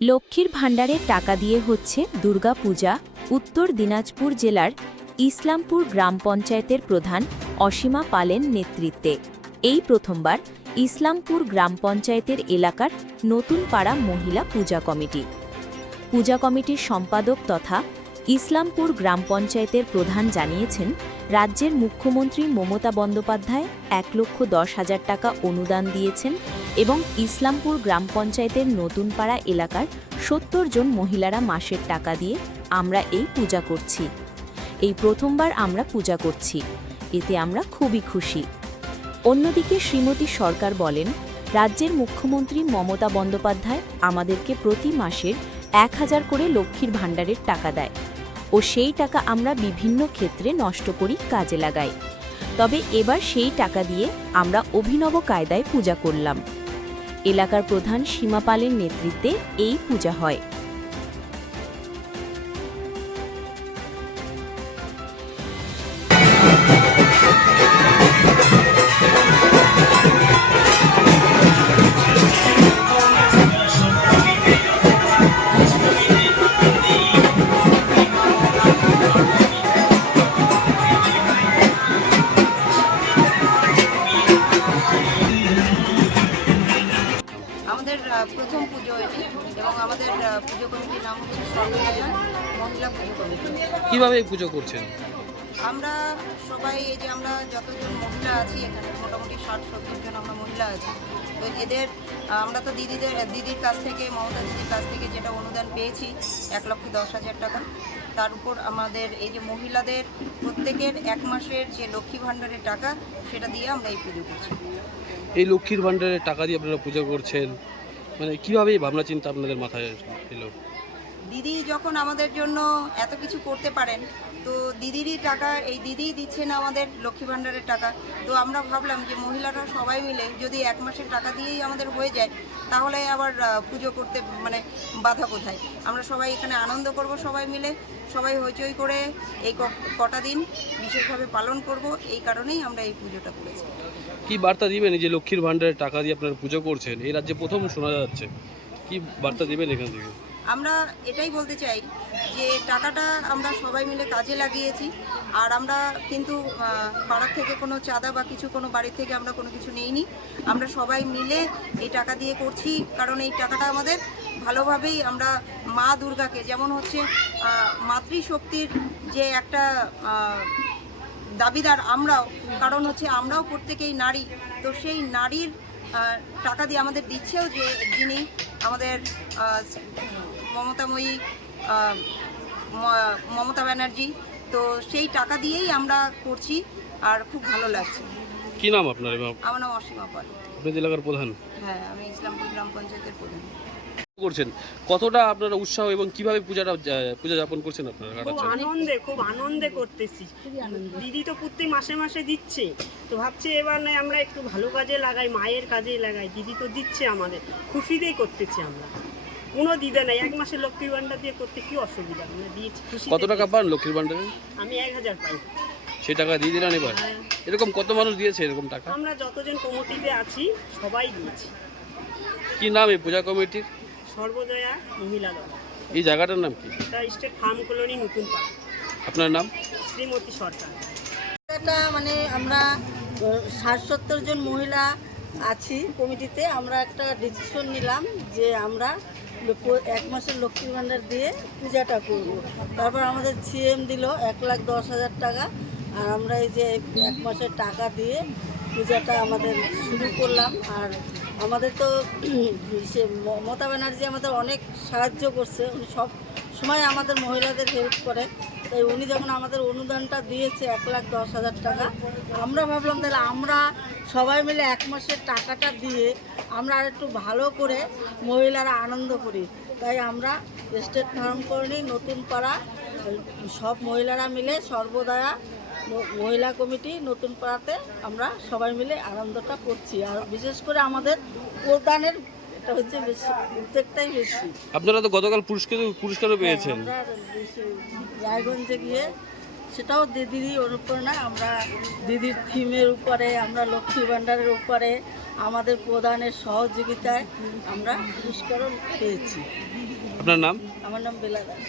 লক্ষ্মীর ভাণ্ডারের টাকা দিয়ে হচ্ছে দুর্গা পূজা। উত্তর দিনাজপুর জেলার ইসলামপুর গ্রাম পঞ্চায়েতের প্রধান অসীমা পালের নেতৃত্বে এই প্রথমবার ইসলামপুর গ্রাম পঞ্চায়েতের এলাকার নতুন পাড়া মহিলা পূজা কমিটি পূজা কমিটির সম্পাদক তথা ইসলামপুর গ্রাম পঞ্চায়েতের প্রধান জানিয়েছেন, রাজ্যের মুখ্যমন্ত্রী মমতা বন্দ্যোপাধ্যায় 1,10,000 টাকা অনুদান দিয়েছেন এবং ইসলামপুর গ্রাম পঞ্চায়েতের নতুন পাড়া এলাকার 70 জন মহিলারা মাসের টাকা দিয়ে আমরা এই পূজা করছি। এই প্রথমবার আমরা পূজা করছি, এতে আমরা খুবই খুশি। অন্যদিকে শ্রীমতী সরকার বলেন, রাজ্যের মুখ্যমন্ত্রী মমতা বন্দ্যোপাধ্যায় আমাদেরকে প্রতি মাসের 1,000 করে লক্ষ্মীর ভাণ্ডারের টাকা দেয় ও সেই টাকা আমরা বিভিন্ন ক্ষেত্রে নষ্ট করি, কাজে লাগাই। তবে এবার সেই টাকা দিয়ে আমরা অভিনব কায়দায় পূজা করলাম। এলাকার প্রধান সীমা পালের নেতৃত্বে এই পূজা হয়। আমাদের প্রথম পুজো এটি এবং আমাদের পুজো কমিটির নাম হচ্ছে সর্বজয়া মহিলা পুজো কমিটি। কিভাবে এই পুজো করছেন? আমরা সবাই এই যে আমরা যতজন মহিলা আছি এখানে মোটামুটি 60-70 জন আমরা মহিলা আছি। তো এদের আমরা তো দিদির কাছ থেকে, মমতা দিদির কাছ থেকে যেটা অনুদান পেয়েছি 1,10,000 টাকা, তার উপর আমাদের এই যে মহিলাদের প্রত্যেকের 1 মাসের যে লক্ষ্মী ভাণ্ডারের টাকা সেটা দিয়ে আমরা এই পুজো করছি। এই লক্ষ্মীর ভাণ্ডারের টাকা দিয়ে আপনারা পুজো করছেন, মানে কীভাবে এই ভাবনা চিন্তা আপনাদের মাথায় এলো? দিদি যখন আমাদের জন্য এত কিছু করতে পারেন, তো দিদিরই টাকা, এই দিদিই দিচ্ছেন আমাদের লক্ষ্মী ভাণ্ডারের টাকা। তো আমরা ভাবলাম যে মহিলারা সবাই মিলে যদি 1 মাসের টাকা দিয়েই আমাদের হয়ে যায়, তাহলে আবার পুজো করতে মানে বাধা কোথায়? আমরা সবাই এখানে আনন্দ করব, সবাই মিলে সবাই হইচই করে এই কটা দিন বিশেষভাবে পালন করব। এই কারণেই আমরা এই পুজোটা করেছি। কি বার্তা দিবেন এই যে লক্ষ্মীর ভাণ্ডারের টাকা দিয়ে আপনারা পুজো করছেন? এই রাজ্যে প্রথম শোনা যাচ্ছে, কি বার্তা দিবেন এখান থেকে? আমরা এটাই বলতে চাই যে টাকাটা আমরা সবাই মিলে কাজে লাগিয়েছি, আর আমরা কিন্তু পাড়ার থেকে কোনো চাঁদা বা কিছু কোনো বাড়ি থেকে আমরা কোনো কিছু নিইনি। আমরা সবাই মিলে এই টাকা দিয়ে করছি, কারণ এই টাকাটা আমাদের ভালোভাবেই আমরা মা দুর্গাকে, যেমন হচ্ছে মাতৃশক্তির যে একটা দাবিদার আমরাও, কারণ হচ্ছে আমরাও প্রত্যেকেই নারী। তো সেই নারীর টাকা দিয়ে আমাদের দিচ্ছেও যে যিনি আমাদের মমতাময়ী মমতা ব্যানার্জি, তো সেই টাকা দিয়েই আমরা করছি আর খুব ভালো লাগছে। কি নাম আপনার? আমার নাম অসীমা পাল। আপনাদের এলাকার প্রধান? হ্যাঁ, আমি ইসলামপুর গ্রাম পঞ্চায়েতের প্রধান। করছেন কতটা আপনারা উৎসাহ এবং কিভাবে পূজা যাপন করছেন আপনারা? খুব আনন্দে করতেছি। দিদি তো প্রত্যেক মাসে মাসে দিচ্ছে, তো ভাবছি এবার নয় আমরা একটু ভালো কাজে লাগাই, মায়ের কাজে লাগাই। দিদি তো দিচ্ছে, আমাদের খুশিতেই করতেছি আমরা, কোনো দিদা নাই। 1 মাসের লক্ষ্মীর ভাণ্ডার দিয়ে করতে কি অসুবিধা? আমরা দিয়েছি খুশি। কত টাকা পান লক্ষ্মীর ভাণ্ডারে? আমি 1,000 পাই। সেই টাকা দিয়ে দিলেন এবার? এরকম কত মানুষ দিয়েছে এরকম টাকা? আমরা যতজন কমিটিতে আছি সবাই দিয়েছি। কি নাম এই পূজা কমিটির? সর্বজয়া মহিলা দল। এই জায়গাটার নাম কি? এটা স্টেট ফার্ম কলোনি, নতুন পাড়া। আপনার নাম? শ্রীমতী সরকার। এটা মানে আমরা 60-70 জন মহিলা আছি কমিটিতে। আমরা একটা ডিসিশন নিলাম যে আমরা 1 মাসের লক্ষ্মীর ভাণ্ডার দিয়ে পূজাটা করব। তারপর আমাদের সিএম দিল 1,10,000 টাকা, আর আমরা এই যে 1 মাসের টাকা দিয়ে পূজাটা আমাদের শুরু করলাম। আর আমাদের তো সে মমতা ব্যানার্জি আমাদের অনেক সাহায্য করছে, উনি সব সময় আমাদের মহিলাদের হেল্প করে। তাই উনি যখন আমাদের অনুদানটা দিয়েছে 1,10,000 টাকা, আমরা ভাবলাম তাহলে আমরা সবাই মিলে 1 মাসের টাকাটা দিয়ে আমরা আর একটু ভালো করে মহিলারা আনন্দ করি। তাই আমরা স্টেট ফার্ম কলোনি নতুন পাড়া সব মহিলারা মিলে সর্বদয়া মহিলা কমিটি নতুন পাড়াতে আমরা সবাই মিলে আনন্দটা করছি। আর বিশেষ করে আমাদের প্রদানের এটা হচ্ছে বেশি, প্রত্যেকটাই বেশি। আপনারা তো গতকাল পুরস্কারও পেয়েছেন। আমরা রায়গঞ্জে গিয়ে সেটাও দিদিরই অনুপ্রেরণা। আমরা দিদির থিমের উপরে, আমরা লক্ষ্মীর ভাণ্ডারের উপরে আমাদের প্রধানের সহযোগিতায় আমরা পুরস্কারও পেয়েছি। আপনার নাম? আমার নাম বেলা দাস।